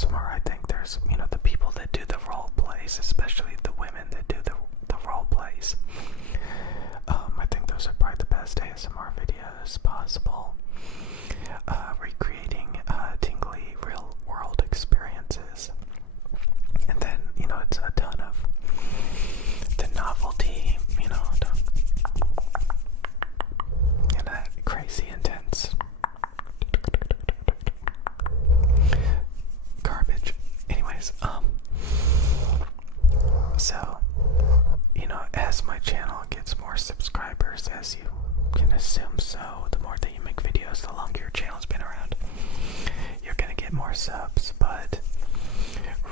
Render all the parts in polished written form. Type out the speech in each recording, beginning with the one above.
ASMR, I think there's, the people that do the role plays, especially the women that do the role plays. I think those are probably the best ASMR videos possible. Recreating tingly real world experiences. And then, it's a ton of the novelty, that crazy intense garbage. Anyways, so, as my channel gets more subscribers, as you can assume, so the more that you make videos, the longer your channel's been around, you're gonna get more subs. But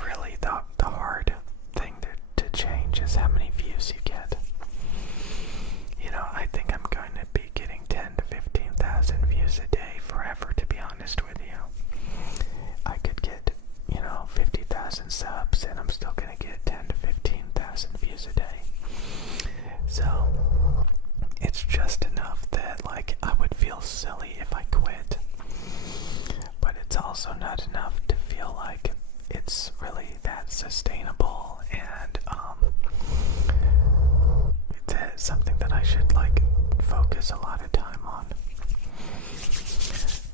really, the hard thing to change is how many views you get. I think I'm going to be getting 10 to 15,000 views a day forever, to be honest with you. I could get, 50,000 subs and I'm still going to get 10 to 15,000 views a day. So, it's just enough that, I would feel silly if I quit. But it's also not enough to feel like it's really that sustainable and, it's something that I should, focus a lot of time on.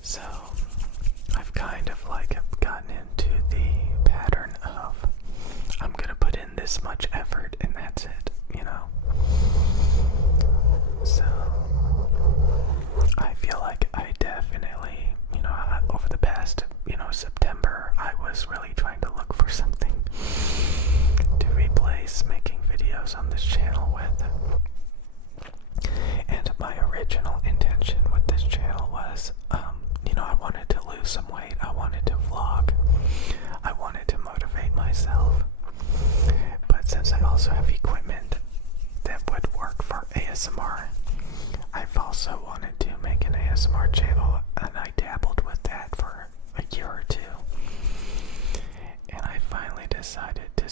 So, I've kind of, gotten into the pattern of, I'm gonna put in this much effort and that's it, So, I feel like I definitely, over the past, September, I was really trying to look for something to replace making videos on this channel with. And my original intention with this channel was, I wanted to lose some weight, I wanted to vlog, I wanted to motivate myself. But since I also have equipment that would work for ASMR, I've also wanted to make an ASMR channel, and I dabbled with that for a year or two. And I finally decided to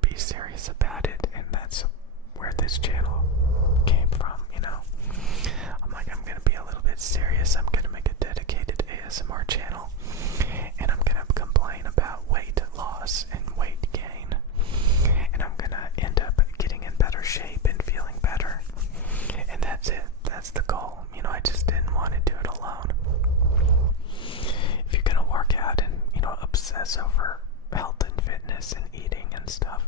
be serious about it, and that's where this channel came from, I'm gonna be a little bit serious. I'm gonna make a dedicated ASMR channel, and I'm gonna complain about weight loss and weight gain, and I'm gonna end up getting in better shape and feeling better, and that's it. That's the goal. I just didn't want to do it alone. If you're gonna work out and, obsess over health and fitness and eating and stuff,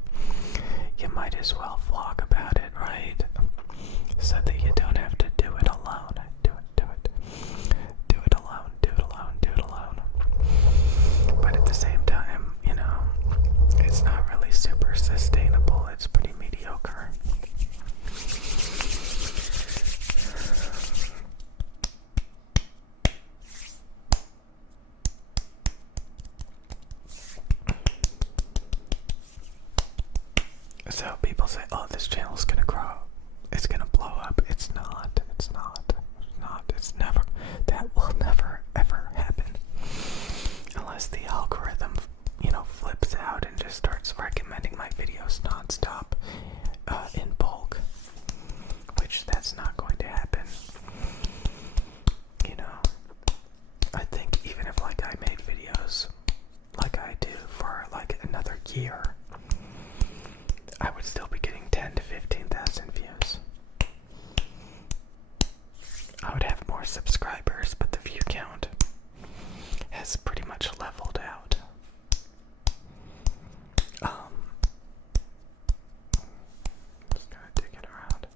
you might as well vlog about it, right? So that you don't have to do it alone. Do it alone, do it alone, do it alone. But at the same time, it's not really super sustainable. It's pretty mediocre. So people say, oh, this channel's gonna grow. It's gonna blow up. It's not. It's never. That will never, ever happen. Unless the algorithm, flips out and just starts recommending my videos nonstop, in bulk. Which that's not going to happen. I think even if, I made videos like I do for, another year, I would still be getting 10 to 15,000 views. I would have more subscribers, but the view count has pretty much leveled out. Just gonna dig it around.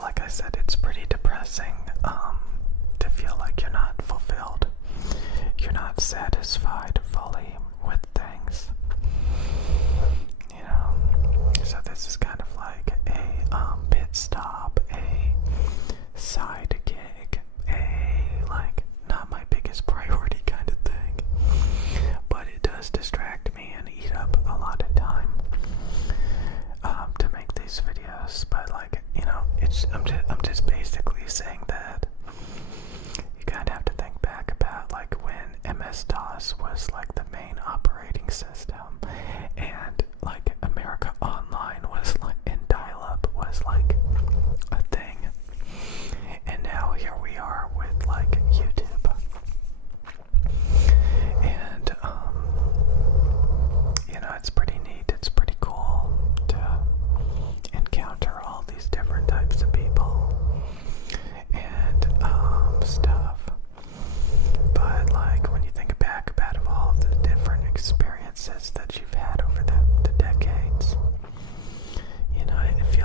Like I said, it's pretty depressing, to feel like you're not fulfilled. You're not satisfied fully with things. So this is kind of like a pit stop, a side gig, not my biggest priority kind of thing. But it does distract me and eat up a lot of time to make these videos. But I'm just basically saying that you kind of have to think back about when MS-DOS was the main operating system, and America Online was and dial-up was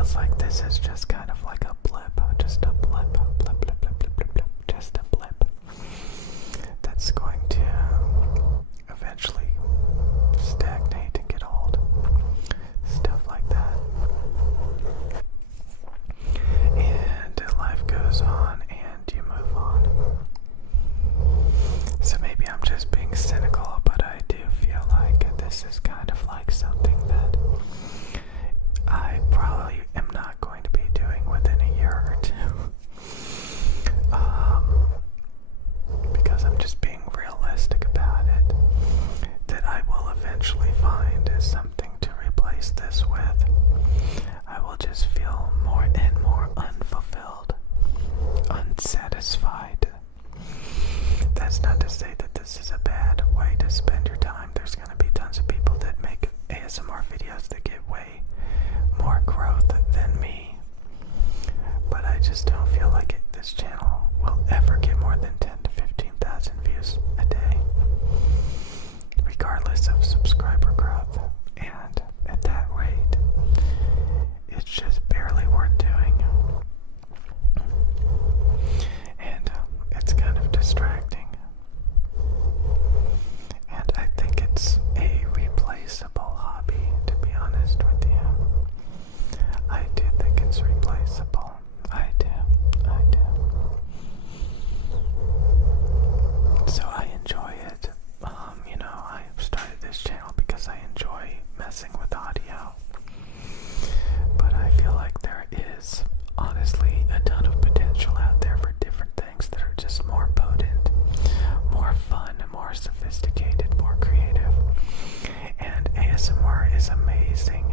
feels like this is just kind of like a blip, just a blip, blip, blip, blip, blip, blip, blip, just a blip that's going to eventually stagnate and get old. Stuff like that. And life goes on and you move on. So maybe I'm just being cynical, but I do feel like this is kind of like something that I probably am not going to be doing within a year or two. Because I'm just being realistic about it. That I will eventually find something to replace this with. I will just feel more and more unfulfilled, unsatisfied. That's not to say that this is a bad way to spend your time. There's going to be tons of people that make ASMR videos that get way more growth than me. But I just don't feel like this channel will ever get more than 10 to 15,000 views a day, regardless of subscriber growth. And at that rate, it's just barely worth doing. And it's kind of distracting. And I think it's a replaceable hobby, to be honest with you. I do think it's replaceable. I do. So I enjoy it. I started this channel because I enjoy messing with audio. But I feel like there is honestly a ton of potential out there for different things that are just more potent, more fun, more sophisticated, more creative. And ASMR is amazing.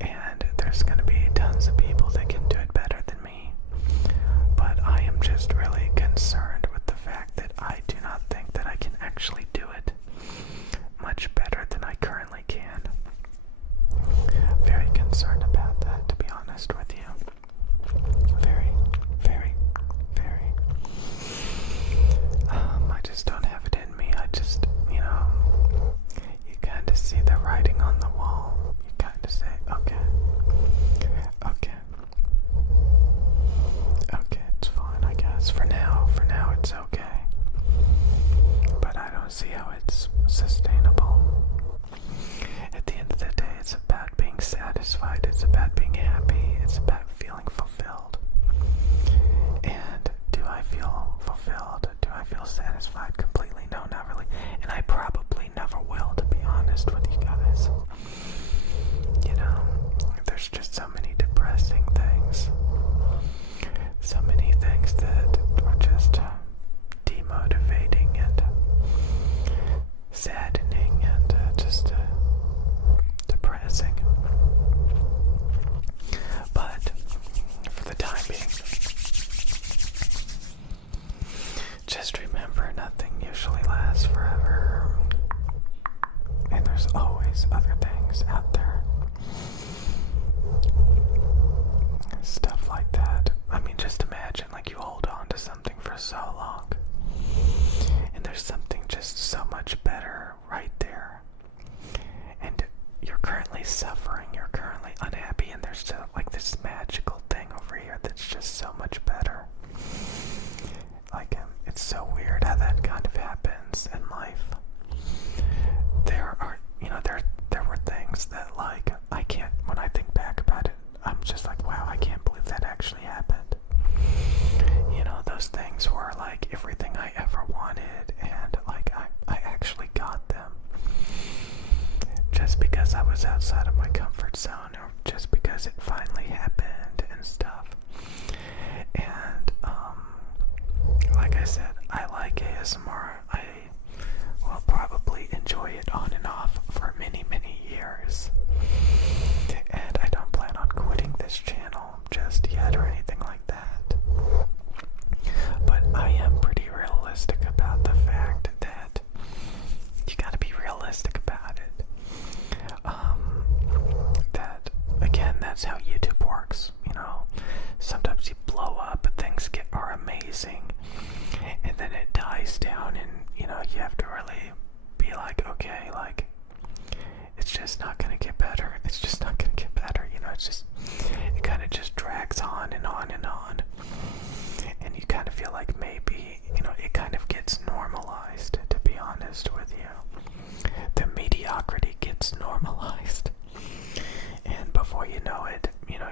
And there's going to be tons of people that can do it better than me. But I am just really concerned with the fact that I do not think that I can actually do it much better than I currently can. Very concerned about that, to be honest with you. Very, very, very. I just don't have it in me. I just, you kind of see the writing on the wall. You kind of say, okay, it's fine, I guess. For now, it's okay. But I don't see how it's sustainable. At the end of the day, it's about being satisfied, it's about being happy, it's about feeling fulfilled. And do I feel fulfilled? Do I feel satisfied completely? No, not really. And I probably never will, to be honest with you guys. There's just so many depressing things. So many things that are just demotivating and saddening and just depressing. But for the time being, just remember, nothing usually lasts forever. And there's always other things out there. Stuff like that. I mean, just imagine like you hold on to something for so long. And there's something just so much better right there. And you're currently suffering, you're currently unhappy, and there's still like this magical thing over here that's just so much better. Like, it's so weird how that kind of happens in life. There are, there were things that like, I can't, when I think back about it, I'm just like, wow, I can't believe that actually happened. Those things were like everything I ever wanted, and like I actually got them. Just because I was outside of my comfort zone, or just because it finally happened and stuff. And, like I said, I like ASMR. I will probably enjoy it on and off for many, many years. And I don't plan on quitting this channel just yet or anything like that. But I am pretty realistic about the fact that you gotta be realistic about it. That, again, that's how YouTube works, Sometimes you blow up and things are amazing, and then it dies down, and, you have to really be like, okay, like, it's just not gonna get better. It's just not gonna get better, it's just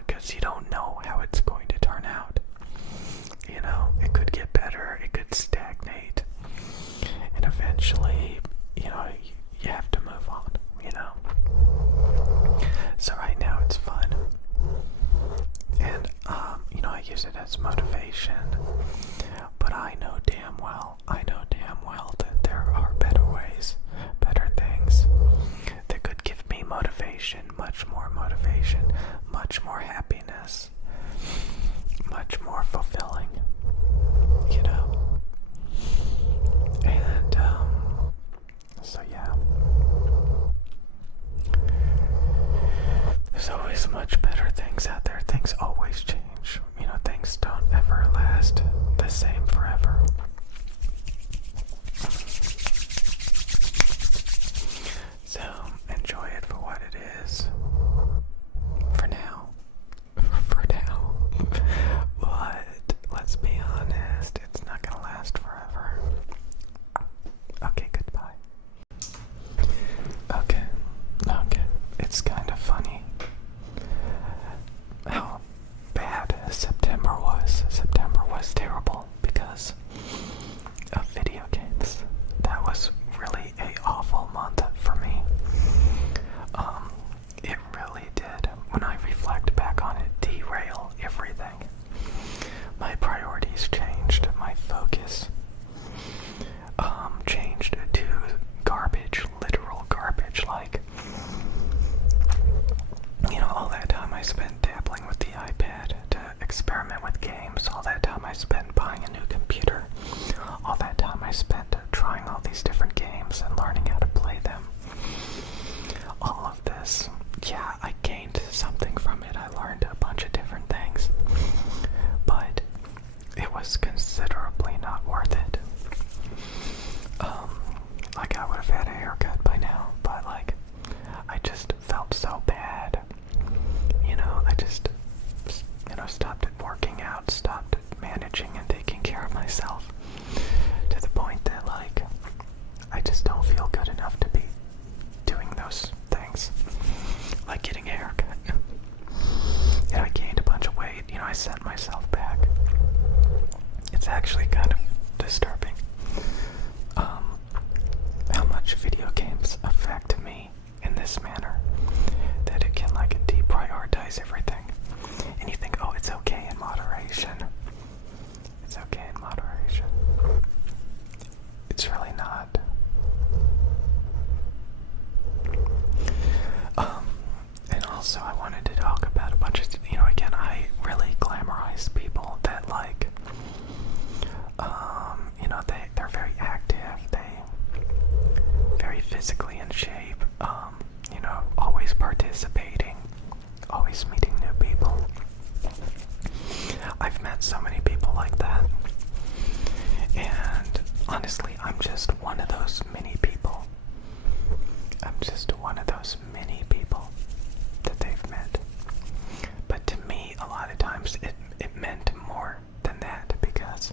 because you don't know how it's going to turn out. It could get better, it could stagnate, and eventually, you have to move on. So right now it's fun, and I use it as motivation, but I know damn well that there are better ways, better things that could give me motivation, much more happiness, much more fulfilling, and so yeah, there's always much better things out there. Things always change. Things don't ever last the same forever. So enjoy it for what it is. For now. But let's be honest, it's not gonna last forever. Okay, goodbye. Okay. It's kind of funny how bad September was. September was terrible because of video games. That was really an awful month for me. It really did. When I reflect back on it, derail everything. My priorities changed. My focus changed to garbage, literal garbage. Like, all that time I spent dabbling with the iPad to experiment with games, all that time I spent buying a new computer, all that time I spent trying all these different games and learning how to play them. All of this, yeah, I gained something from it. I learned a bunch of different things, but it was considerably not worth it. Like, I would have had a haircut by now, but I just felt so bad. I just, stopped working out, stopped managing and taking care of myself, to the point that, I just don't feel good enough to be doing those things, like getting a haircut. I gained a bunch of weight, I set myself back. It's actually kind of disturbing, how much video games affect me in this manner, that it can deprioritize everything. And you think, oh, it's okay in moderation. It's okay in moderation. It's really not. And also I wanted to talk about a bunch of, again, I really glamorize people that they're very active, very physically in shape, always participating, always meeting new people. I've met so many people like that, and honestly, I'm just one of those many people. I'm just one of those many people that they've met. But to me, a lot of times it meant more than that, because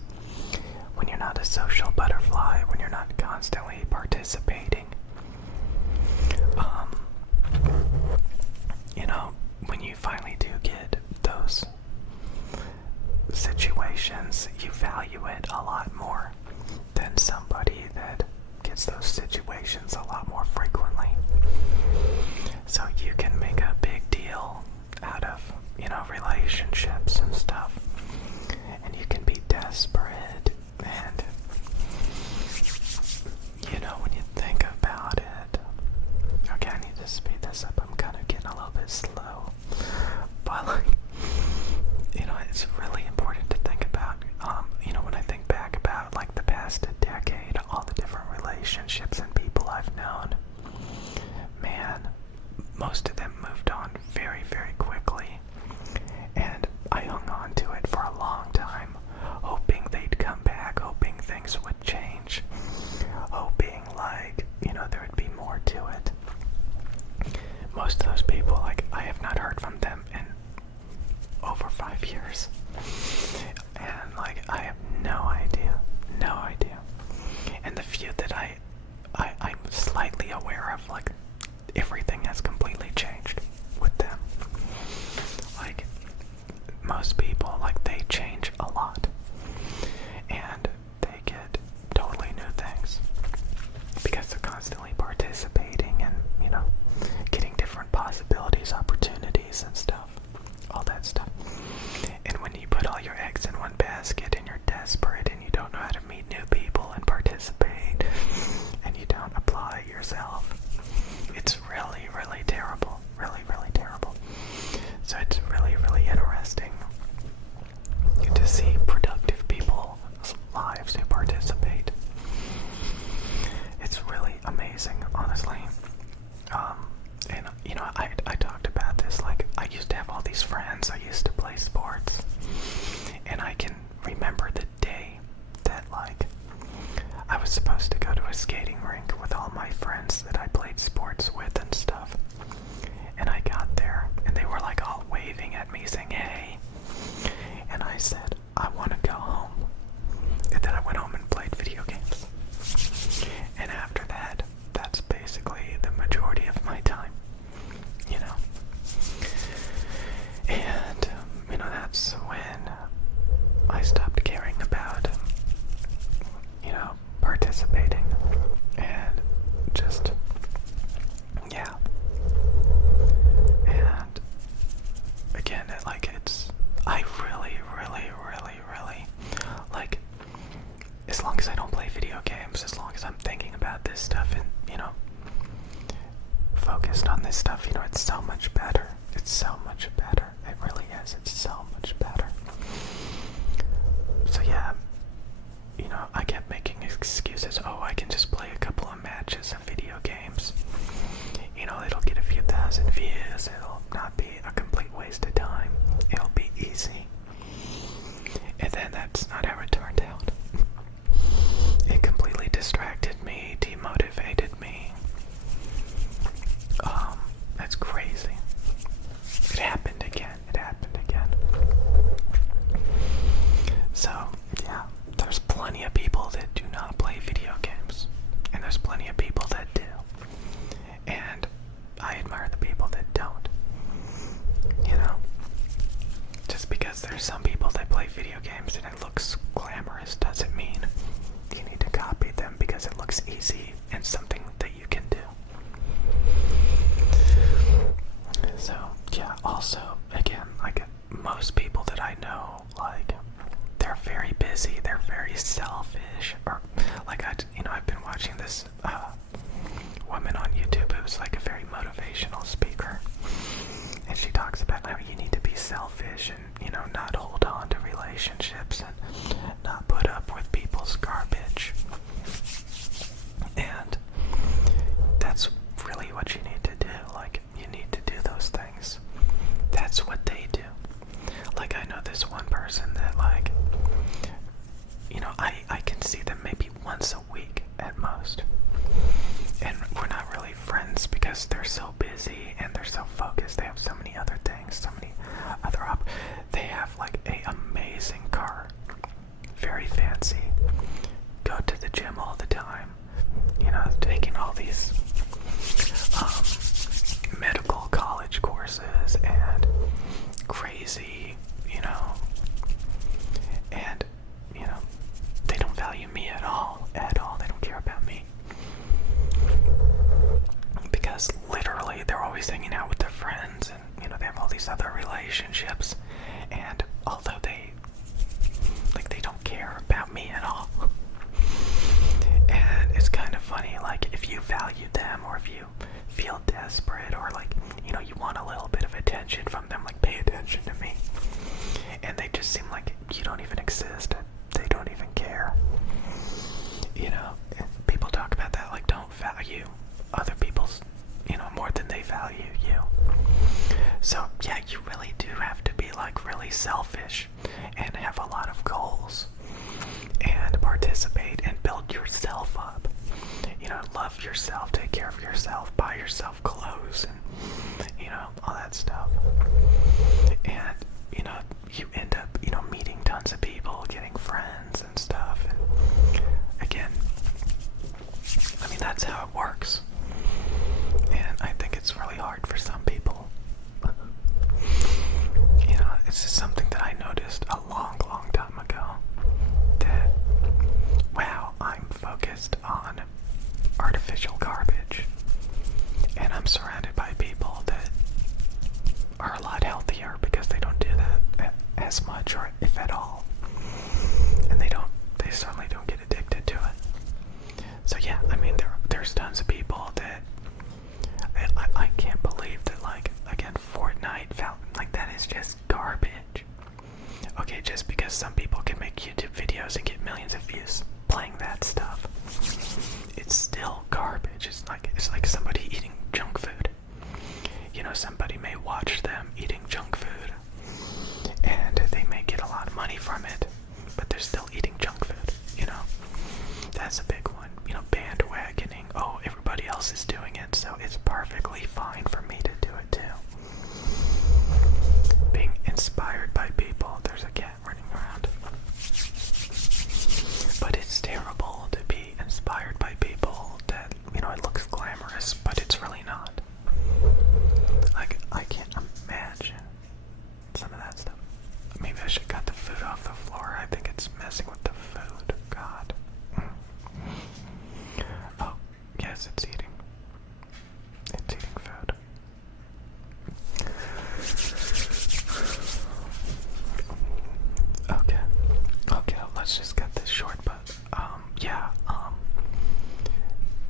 when you're not a social butterfly, when you're not constantly participating, when you finally do get those situations, you value it a lot more than somebody that gets those situations a lot more frequently. So you can make a big deal out of, relationships and stuff, and you can be desperate, and when you think about it, okay, I need to speed this up. I'm kind of getting a little bit slow, but it's really important to think about. When I think back about the past decade, all the different relationships and people I've known, man, most of them moved on very, very quickly, and I hung on to it for a long time, hoping they'd come back, hoping things would change, hoping there would be more to it. Most of those people, I have not heard from them in over 5 years, and I have no idea, and the few that I'm slightly aware of, everything has completely changed with them. these friends. I used to play sports. And I can remember the day that, like, I was supposed to go to a skating rink with all my friends that I played sports with and stuff. And I got there, and they were, like, all waving at me, saying, hey. And I said, I want to go home. And then I went home and played video games. And after that, that's basically the majority of my time, you know. And, that's when I stopped caring about, participating. And just, yeah. And, again, I really, like, as long as I don't play video games, as long as I'm thinking about this stuff and, focused on this stuff, it's so much better. It's so much better. It really is. It's so much better. So yeah, I kept making excuses. Oh, I can just play a couple of matches of video games. It'll get a few thousand views. It'll not be a complete waste of time. It'll be easy. And then that's not how it turned out. It completely distracted me, demotivated me. That's crazy. It happened again. So, yeah, there's plenty of people that do not play video games. And there's plenty of people that do. And I admire the people that don't. Just because there's some people that play video games and it looks glamorous doesn't mean you need to copy them because it looks easy and something that you can do. So, yeah, also, again, like, most people that I know, like, they're very busy, they're very selfish, or, like, I've been watching this, woman on YouTube who's, like, a very motivational speaker, and she talks about how you need to be selfish and, not hold on to relationships and not put up with people's garbage, and that's really what you need to do. Like, you need to do those things. That's what they do. Like, I know this one person that, like, I can see them maybe once a week at most. And we're not really friends because they're so busy and they're so focused. They have so many other things, so many other they have, like, a amazing car. Very fancy. Go to the gym all the time. Taking all these medical college courses and crazy, and, they don't value me at all. They don't care about me. Because literally they're always hanging out with their friends and, they have all these other relationships. And although they don't care about me at all. And it's kind of funny, like, if you value them or if you feel desperate or, like, you want a little bit of attention from them, like, pay attention to me. And they just seem like you don't even exist. They don't even care. And people talk about that, like, don't value other people's, more than they value you. So, yeah, you really do have to be, like, really selfish and have a lot of goals and participate and build yourself up. Love yourself, take care of yourself, buy yourself clothes and, all that stuff. And, you end up, meeting tons of people, getting friends and stuff. And again, that's how it works. And I think it's really hard for some people. It's just something that I noticed a long time ago. That, wow, I'm focused on artificial garbage. And I'm surrounded by people that are a lot healthier because they don't do that as much, or if at all. And they certainly don't get addicted to it. So yeah, there's tons of people that I can't believe that, like, again, Fortnite found, like, that is just garbage. Okay, just because some people can make YouTube videos and get millions of views playing that stuff, it's still garbage. It's like somebody eating junk food. Somebody may watch them eating junk food it's messing with the food. God. Oh, yes, it's eating. It's eating food. Okay. Okay, let's just get this short, but, yeah,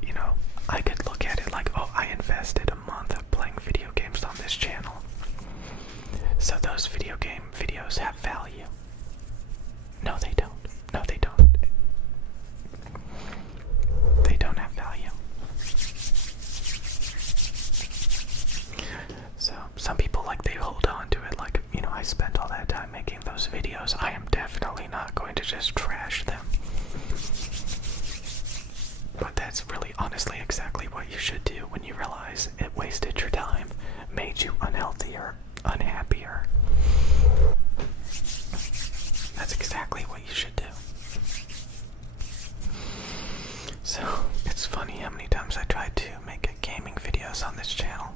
you know, I could look at it like, oh, I invested a month of playing video games on this channel. So those video game videos have value. No, they don't. No, they don't. They don't have value. So some people, like, they hold on to it like, you know, I spent all that time making those videos. I am definitely not going to just trash them. But that's really honestly exactly what you should do when you realize it wasted your time, made you unhealthier, unhappier. That's exactly what you should do. So, it's funny how many times I tried to make gaming videos on this channel,